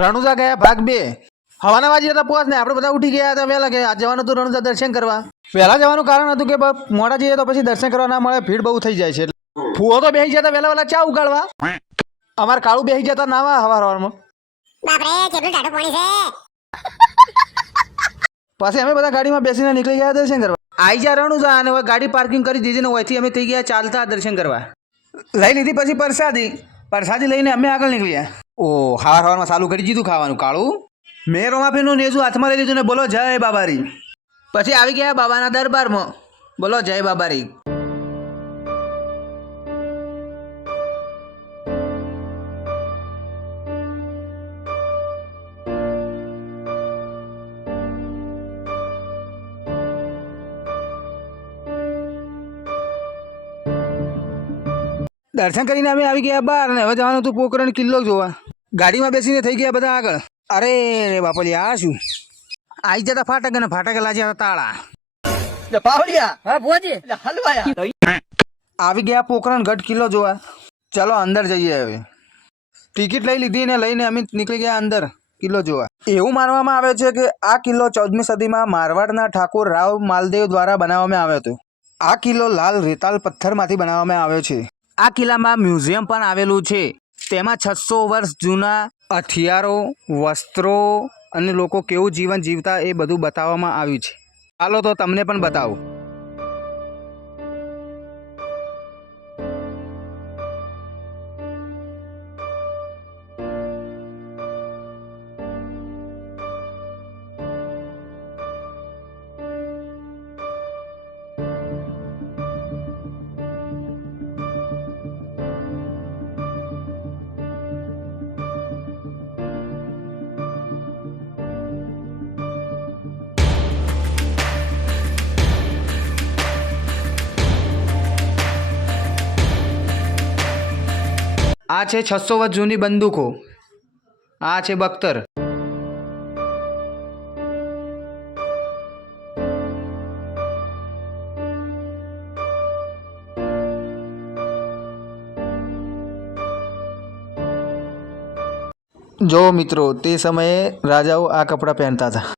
રણુજા ગયા ભાગ 2। હવાના વાજી હતા પોસ ને આપણે બધા ઉઠી ગયા હતા વહેલા કે આજ જવાનું હતું રણુજા દર્શન કરવા। વહેલા જવાનું કારણ હતું કે મોડા જઈએ તો પછી દર્શન કરવા ના મળે, ભીડ બહુ થઈ જાય છે। ફુઓ તો બેસી જતા વહેલા વહેલા ચા ઉગાડવા, અમારે કાળું બેસી જતા નાવા હવારમાં। બાપરે કેટલું ટાઢું પાણી છે। પછી અમે બધા ગાડીમાં બેસીને નીકળી ગયા દર્શન કરવા। આઈ જા રણુજા અને હવે ગાડી પાર્કિંગ કરી દીધી ને વહીથી અમે થઈ ગયા ચાલતા દર્શન કરવા। લઈ લીધી પછી પ્રસાદી લઈને અમે આગળ નીકળ્યા। ઓ હવારમાં ચાલુ કરી દીધું ખાવાનું કાળું। મેં રોમાફીનું નેજું હાથમાં લઈ લીધું ને બોલો જય બાબારી। પછી આવી ગયા બાબાના દરબારમાં, બોલો જય બાબારી। દર્શન કરીને અમે આવી ગયા બહાર અને હવે જવાનું હતું પોખરણ કિલ્લો જોવા। ગાડીમાં બેસીને થઈ ગયા બધા આગળ। અરે બાપલી આ શું, આવી જતા ફાટક અને ફાટક લાગ્યા તાળા। આવી ગયા પોખરણ ગઢ કિલ્લો જોવા। ચલો અંદર જઈએ હવે। ટિકિટ લઈ લીધી ને લઈને અમે નીકળી ગયા અંદર કિલ્લો જોવા। એવું માનવામાં આવે છે કે આ કિલ્લો 14મી સદીમાં મારવાડના ઠાકોર રાવ માલદેવ દ્વારા બનાવવામાં આવ્યો હતો। આ કિલ્લો લાલ રેતાળ પથ્થરમાંથી બનાવવામાં આવ્યો છે। આ કિલ્લામાં મ્યુઝિયમ પણ આવેલું છે। તેમાં 600 વર્ષ જૂના હથિયારો, વસ્ત્રો અને લોકો કેવું જીવન જીવતા એ બધું બતાવવામાં આવ્યું છે। ચાલો તો તમને પણ બતાવું। આ છે 600 વર્ષ જૂની બંદૂકો। આ છે બખ્તર। જો મિત્રો તે સમયે રાજાઓ આ કપડાં પહેરતા હતા।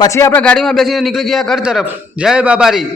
પછી આપણે ગાડીમાં બેસીને નીકળી ગયા ઘર તરફ। જય બાબારી।